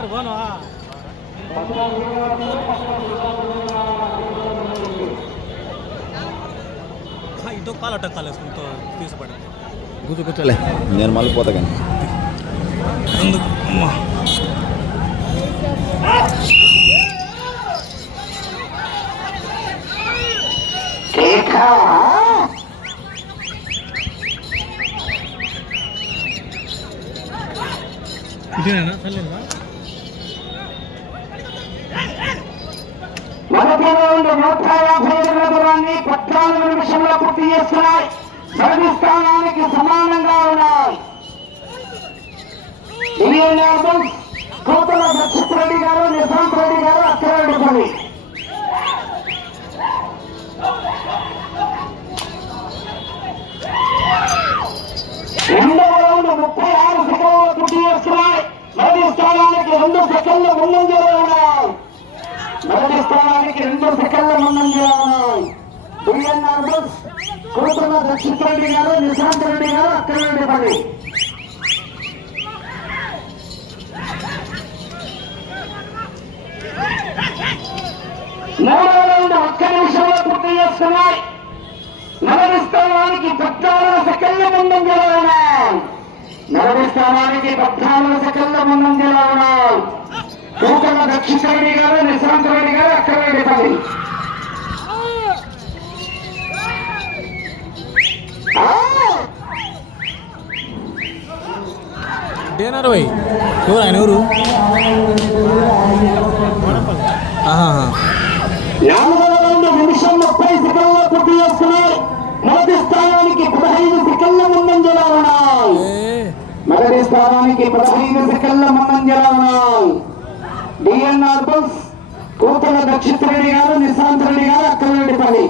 ఇటు కాలు అట్టకాలి తీసుపడి కూర్చోలే నేను మళ్ళీ పోతా కానీ అందుకు ఇదేనా చల్లేదా మొదటి రౌండ్ 150 దూరాన్ని 14 నిమిషంలో పూర్తి చేస్తున్నాయి. మొదటి స్థానానికి సమానంగా ఉన్నాయి. కోతల దక్షిత్ రెడ్డి గారు, నిజాంత్ రెడ్డి గారు, అక్కరెడ్డిపల్లి. రెండవ రౌండ్ 36 సెకండ్లు పూర్తి చేస్తున్నాయి. మొదటి స్థానానికి 2 సెకండ్లు ముందంజలో ఉన్నాయి. మొదటి స్థానానికి 2 సెకండ్ల ముందంజలో ఉన్నాయి. బిఎన్ఆర్ బస్ కోతల దక్షిత్ రెడ్డి గారు, నిజాంత్ రెడ్డి గారు, అక్కరెడ్డిపల్లి. మూడవ రౌండ్ 1 నిమిషంలో పూర్తి చేస్తున్నాయి. మొదటి స్థానానికి 14 సెకండ్ల ముందంజలో ఉన్నాయి. మొదటి స్థానానికి 14 సెకండ్ల ముందంజలో ఉన్నాయి. కోకల దక్షిత్ రెడ్డి గారు, నిశాంత్ రెడ్డి గారు, అక్కరెడ్డిపల్లి. డేనారు భాయ్ ఎవరు ఆయన ఎవరు 4వ రౌండ్ 1 నిమిషం 30 సెకండ్ల పూర్తి చేస్తున్నాయి. మొదటి స్థానానికి 15 సెకండ్ల ముందంజలో ఉన్నాయి. మొదటి స్థానానికి 15 సెకండ్ల ముందంజలో ఉన్నాయి. డిఎన్ఆర్ బస్ కోతల దక్షిత్ రెడ్డి గారు, నిశాంత్ రెడ్డి గారు, అక్కరెడ్డిపల్లి.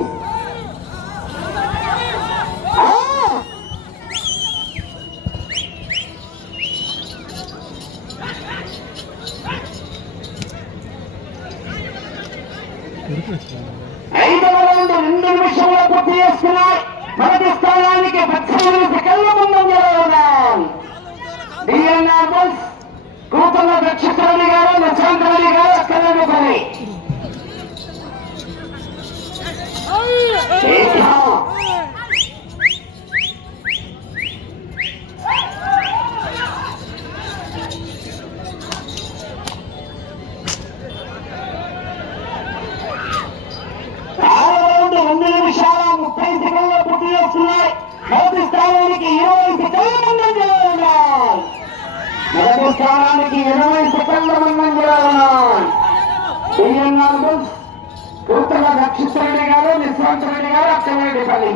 ఐదవ రౌండ్ 2 నిమిషంలో పూర్తి చేస్తున్నాయి. మొదటి స్థానానికి 18 సెకండ్ల ముందంజలో ఉన్నాయి. డిఎన్ఆర్ బస్ కోతల దక్షిత్ రెడ్డి గారు, నిశాంత్ రెడ్డి గారు, అక్కరెడ్డిపల్లి. మొదటి స్థానానికి 20 సెకండ్ల ముందంజలో ఉన్నాయి. మొదటి స్థానానికి 20 సెకండ్ల ముందంజలో ఉన్నాయి. బిఎన్ఆర్ బస్ కోతల దక్షిత్ రెడ్డి గారు, నిశాంత్ రెడ్డి గారు, అక్కరెడ్డిపల్లి.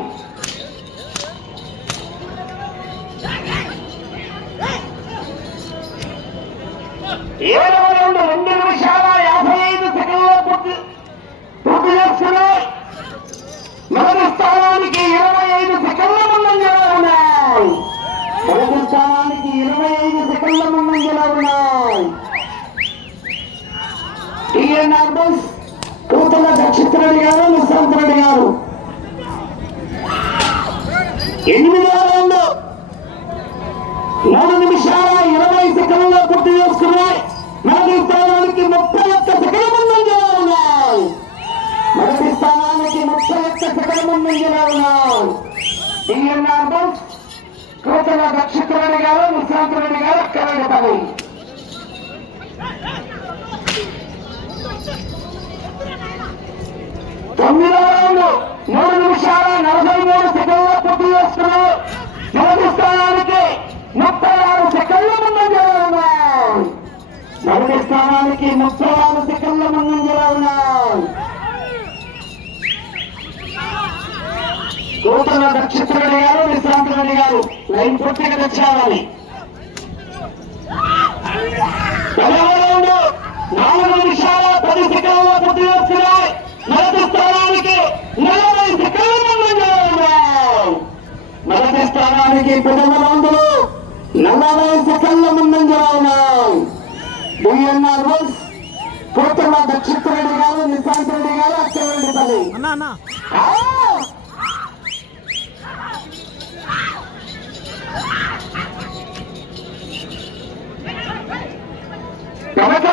7వ రౌండ్ 2 నిమిషాల 55 సెకండ్ల పూర్తి చేస్తున్నాయి. మొదటి స్థానానికి 25 సెకండ్ల ముందంజలో ఉన్నాయి. మొదటి స్థానానికి 25 సెకండ్ల ముందంజలో ఉన్నాయి. టిఎన్ఆర్ బస్ కోతల దక్షిత్ రెడ్డి గారు, నిశాంత్ రెడ్డి గారు. 8వ రౌండ్ 3 నిమిషాల 20 సెకండ్ల పూర్తి చేస్తున్నాయి. మొదటి స్థానానికి 31 సెకండ్ల ముందంజలో ఉన్నాయి. మొదటి స్థానానికి 31 సెకండ్ల ముందంజలో ఉన్నాయి. డిఎన్ఆర్ బస్ కోతల దక్షిత్ రెడ్డి గారు, నిశాంత్ రెడ్డి గారు, అక్కరెడ్డిపల్లి. 9వ రౌండ్ 3 నిమిషాల 43 సెకండ్ల పూర్తి చేస్తున్నారు. మొదటి స్థానానికి 36 సెకండ్ల ముందంజలో ఉన్నాయి. మొదటి స్థానానికి 36 సెకండ్ల ముందంజలో ఉన్నాయి. కోతల దక్షిత్ రెడ్డి గారు, నిశాంత్ రెడ్డి గారు లైన్ పూర్తిగా తెచ్చావాలి. 10వ రౌండ్ 4 నిమిషాల 10 సెకండ్ల పూర్తి చేస్తున్నాయి. మొదటి స్థానానికి 40 సెకండ్ల ముందంజలో ఉన్నాయి. మొదటి స్థానానికి 10వ రౌండ్లో 40 సెకండ్ల ముందంజలో ఉన్నాయి. బిఎన్ఆర్ బస్ కోతల దక్షిత్ రెడ్డి గారు, నిశాంత్ రెడ్డి గారు, అక్కరెడ్డిపల్లి. కనుక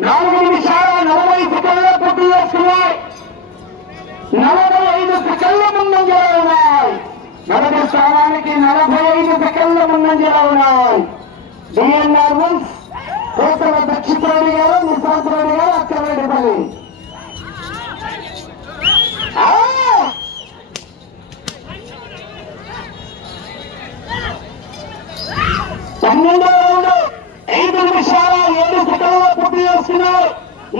4 నిమిషాల 40 సెకండ్ల పూర్తి చేసుకున్నాయి. 45 సెకండ్ల ముందంజలో ఉన్నాయి. మొదటి స్థానానికి 45 సెకండ్ల ముందంజలో ఉన్నాయి. డిఎన్ఆర్ వన్స్ కోతల దక్షిణారెడ్డి గారు, నిశాంత్ రెడ్డి గారు, అక్కరెడ్డిపల్లి. 12వ రౌండ్ 5 నిమిషాల 7 సెకండ్ల పూర్తి చేసుకున్నారు.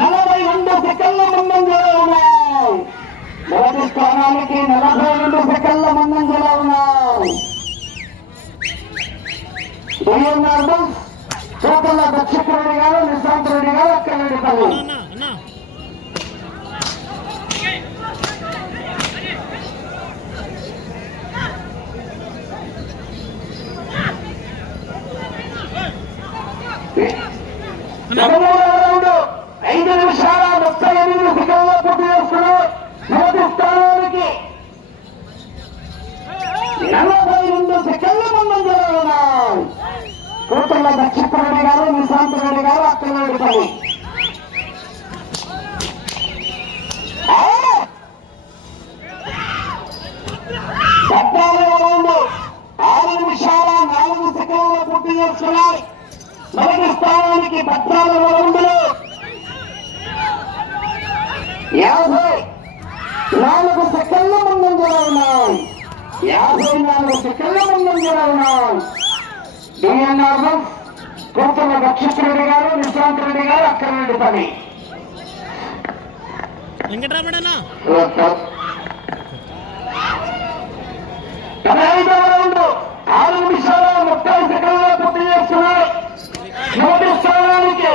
42 సెకండ్ల ముందంజలో ఉన్నాయి. మొదటి స్థానానికి 42 సెకండ్ల ముందంజలో ఉన్నాయి. డిఎన్ఆర్ బస్ కోతల దక్షిణారెడ్డి గారు, నిశాంత్ రెడ్డి గారు, అక్కరెడ్డిపల్లి. అన్నా 13వ రౌండ్ 5 నిమిషాల 38 సెకండ్ల పూర్తి చేసుకున్నారు. మొదటి స్థానానికి 42 సెకండ్ల ముందంజలో ఉన్నాయి. కోతల దక్షిణారెడ్డి గారు, నిశాంత్ రెడ్డి గారు, అక్కరెడ్డిపల్లి. 14వ రౌండ్ 6 నిమిషాల 4 సెకండ్ల పూర్తి చేసుకున్నారు. మొదటి స్థానానికి 14వ రౌండ్లో 54 సెకండ్ల ముందంజలో ఉన్నాయి. 54 సెకండ్ల ముందంజలో ఉన్నాయి. డిఎన్ఆర్ బస్ కోతల దక్షిణారెడ్డి గారు, నిశాంత్ రెడ్డి గారు, అక్కరెడ్డిపల్లి. వెంకటరామడన్నా 15వ రౌండ్ 6 నిమిషాల 30 సెకండ్ల పూర్తి చేస్తున్నారు. మొదటి స్థానానికి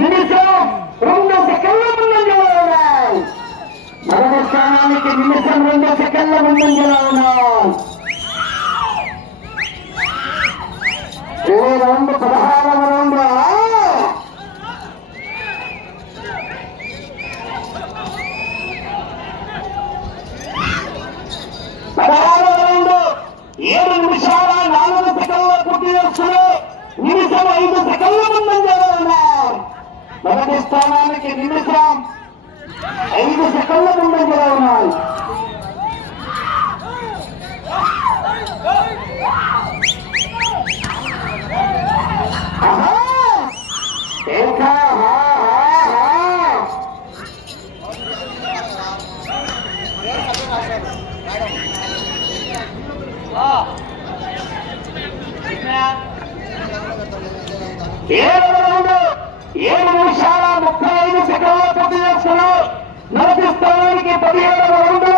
నిమిషం 2 సెకండ్ల ముందంజలో ఉన్నాయి. మొదటి స్థానానికి నిమిషం 2 సెకండ్ల ముందంజలో ఉన్నాయి. ఈ రౌండ్ 16వ రౌండ్. 16వ రౌండ్ 7 నిమిషాల 4 సెకండ్ల పూర్తి చేస్తున్నారు. నిమిషం 5 సెకండ్ల ముందంజలో ఉన్నాయి. మొదటి స్థానానికి నిమిషం 5 సెకండ్ల ముందంజలో ఉన్నాయి. ఏడవ రౌండ్ 7 నిమిషాల 35 సెకండ్ల పూర్తి చేస్తున్నారు. మొదటి స్థానానికి 17వ రౌండ్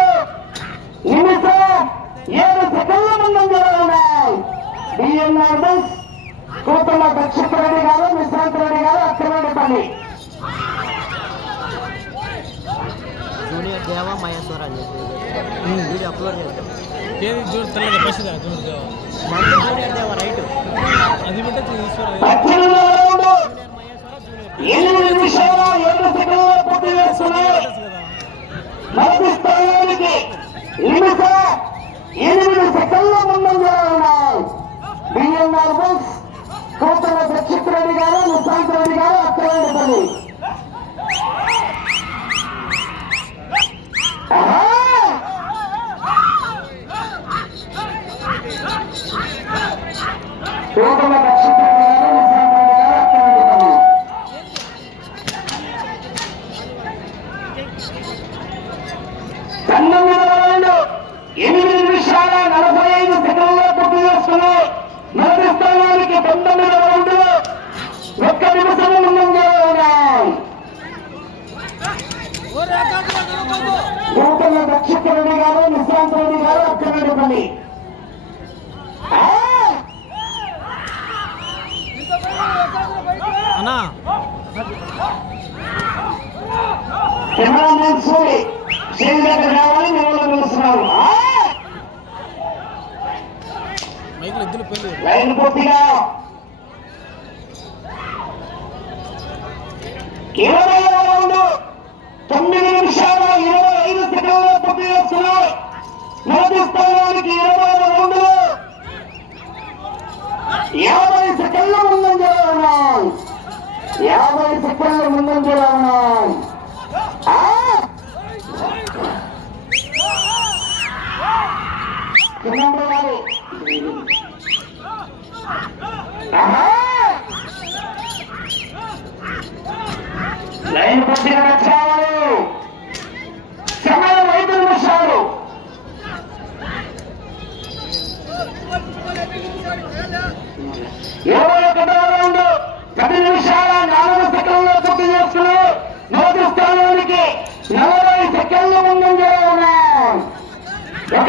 నిమిషం 7 సెకండ్ల ముందంజలో ఉన్నాయి. డిఎన్ఆర్ బస్ కోతల దక్షిణారెడ్డి గారు, నిశాంత్ రెడ్డి గారు, అక్కరెడ్డిపల్లి. జూనియర్ దేవా మహేశ్వర అని చెప్పి వీడియో అప్లోడ్ చేస్తాం. ఏది చూడు తెల్లగా పసిదా చూడు జూనియర్ దేవా రైట్ అది బిడ్డ చూసుకోరా 18వ రౌండ్ 8 నిమిషాల 7 సెకండ్ల పూర్తి చేస్తున్నారు. మొదటి స్థానానికి నిమిషం 8 సెకండ్ల ముందంజలో ఉన్నాయి. డిఎన్ఆర్ బస్ కోతల దక్షిణారెడ్డి గారు, నిశాంత్ రెడ్డి గారు, అక్కరెడ్డిపల్లి. కోతల దక్షిణారెడ్డి గారు, నిశాంత్ రెడ్డి గారు, అక్కరెడ్డిపల్లి. 19వ రౌండ్ 8 నిమిషాల 45 సెకండ్ల పూర్తి చేసుకున్నారు. మొదటి స్థానానికి 19వ రౌండ్ 1 నిమిషం ముందంజలో ఉన్నాయి. కోతల దక్షిణారెడ్డి గారు, నిశాంత్ రెడ్డి గారు, అక్కరెడ్డిపల్లి. అన్నా కెమెరామెన్ సూరి శ్రీలంక రావాలి మేము పిలుస్తున్నారు. మైకులు ఎద్దులు పెళ్ళి లైన్ పూర్తిగా 20వ రౌండ్ 9 నిమిషాల 25 సెకండ్ల పూర్తి చేస్తున్నారు. మొదటి స్థానానికి 20వ రౌండ్ 50 సెకండ్ల ముందంజలో ఉన్నాయి. 50 సెకండ్లు ముందంజలో ఉన్నాయి. లైన్ కొద్దిగా వచ్చారు. సమయం 5 నిమిషాలు. 21వ రౌండ్ 10 నిమిషాల 4 సెకండ్లు పూర్తి చేస్తూ మొదటి స్థానానికి 40 సెకండ్లు ముందంజలో ఉన్నాయి. ఒక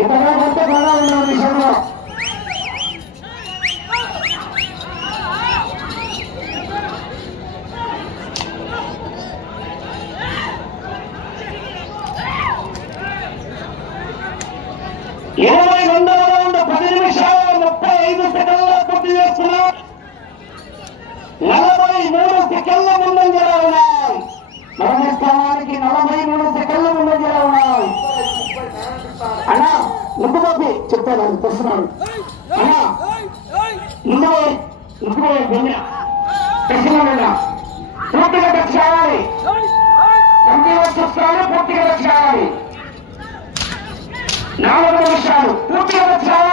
ఇతరులు కొత్త బాగా ఉన్న విషయంలో ఇరవై 22వ రౌండ్ 10 నిమిషాల 35 సెకండ్లు పూర్తి చేస్తున్నారు. 43 సెకండ్ల ముందంజలో ఉన్నాయి. మొదటి స్థానానికి 43 సెకండ్ల ముందంజలో ఉన్నాయి. అన్నా ముందు బాబి చెప్తాను వస్తున్నాను. అన్నా ముందు తెచ్చినా పూర్తిగా తెచ్చాలి. చూస్తాను పూర్తిగా తెచ్చాలి. 4 నిమిషాలు పూర్తిగా తెచ్చాలి.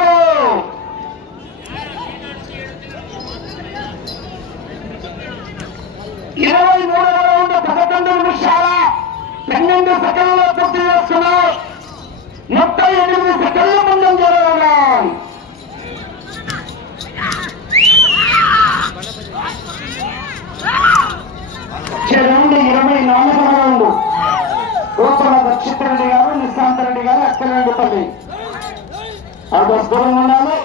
23వ రౌండ్ 11 నిమిషాల 12 సెకండ్లు పూర్తి చేస్తున్నారు. 38 సెకండ్ల ముందంజలో ఉన్నాయి. రౌండ్ 24వ రౌండ్ కోపల దక్షిణరెడ్డి గారు, నిశాంత్ రెడ్డి గారు, అక్కలరెడ్డిపల్లి అటు దూరం ఉండాలి.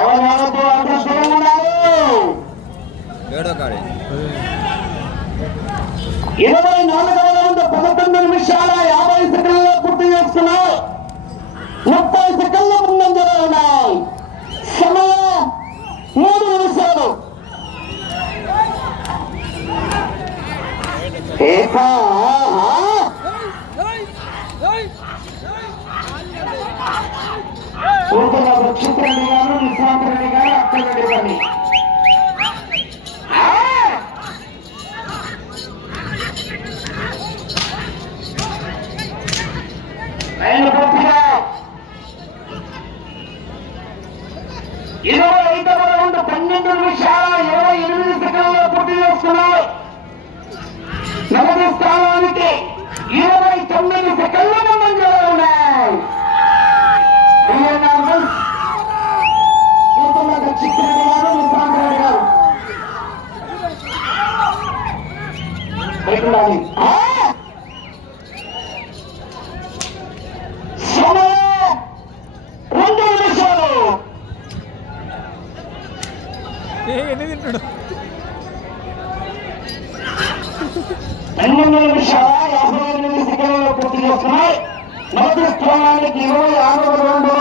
ఎవరు ఆడద్దు అంత దూరం ఉండాలి. 24వ రౌండ్ 11 నిమిషాల 50 సెకండ్లు పూర్తి చేస్తున్నారు. 30 సెకండ్ల ముందంజలో ఉన్నాయి. సమయం 3 నిమిషాలు. పూర్తిగా దక్షిణరెడ్డి గారు, నిశాంత్ రెడ్డి గారు, అక్కలరెడ్డిపల్లి పూర్తిగా 25వ రౌండ్ 12 నిమిషాల 28 సెకండ్లు పూర్తి చేస్తున్నారు. మొదటి స్థానానికి 29 సెకండ్ల ముందంజలో ఉన్నాయి. దక్షిణరెడ్డి గారు, నిశాంత్ రెడ్డి గారు ఉండాలి. సమయం 2 నిమిషాలు. ఎన్ని తింటాడు? 12 నిమిషాల 58 సెకండ్లు పూర్తి చేస్తున్నాయి. మొదటి స్థానానికి 26వ రౌండ్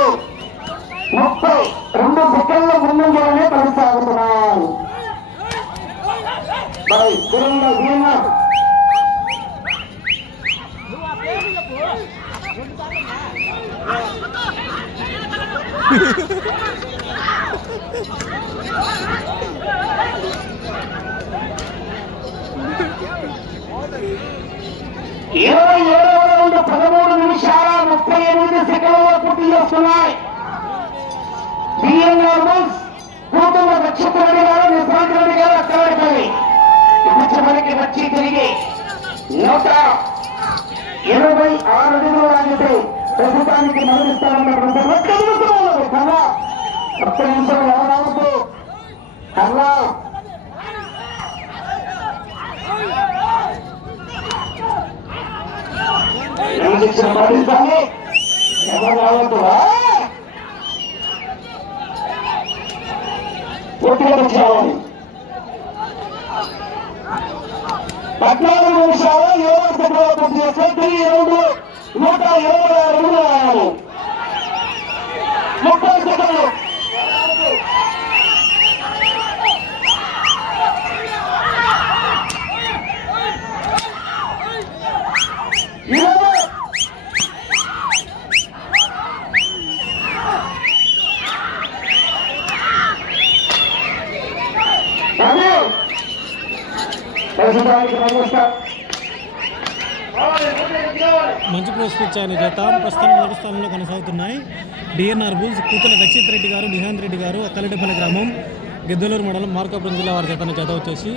32 సెకండ్ల ముందంజలోనే కొనసాగుతున్నారు. ఇరవై 27వ రౌండ్ 13 నిమిషాల 38 సెకండ్లు పూర్తి చేస్తున్నాయి. కూతుళ్ళ దక్షిణరెడ్డి గారు, నిశాంత్ రెడ్డి గారు, అక్కలరెడ్డిపల్లి చివరికి వచ్చి తిరిగి 126 అడుగులు లాగితే ప్రస్తుతానికి మొదటి స్థానంలో 1 నిమిషాలు కన్నా 1 నిమిషాలు ఎవరావద్దు కన్నా పాటిస్తాను. ఎవరు రావద్దు పూర్తిగా వచ్చేవాడి. 14 నిమిషాలు 7 సెకండ్లు పూర్తి చేస్తే తిరిగి 126 అడుగులు రావాలి. 30 సెకండ్లు. మంచి ప్రోత్సహించే ఆయన జత ప్రస్తుతం మొదటి స్థానంలో కొనసాగుతున్నాయి. డిఎన్ఆర్ బుల్స్ కూతుల రక్షిత్ రెడ్డి గారు, నిహాంత్ రెడ్డి గారు, అక్కలరెడ్డిపల్లి గ్రామం, గిద్దలూరు మండలం, మార్కాపురం జిల్లా వారి జత వచ్చేసి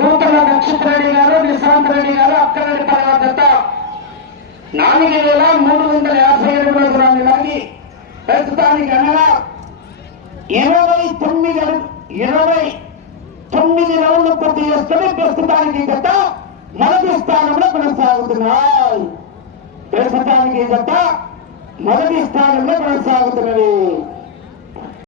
నూతన రక్షిత్ రెడ్డి గారు, నిశాంత్ రెడ్డి గారు, అక్కరెడ్డిపల్లి జత 4,350 అడుగులకు లాగి ప్రస్తుతానికి అనగా 29 రౌండ్లు పూర్తి చేసుకుని ప్రస్తుతానికి జత మొదటి స్థానంలో కొనసాగుతున్నాయి.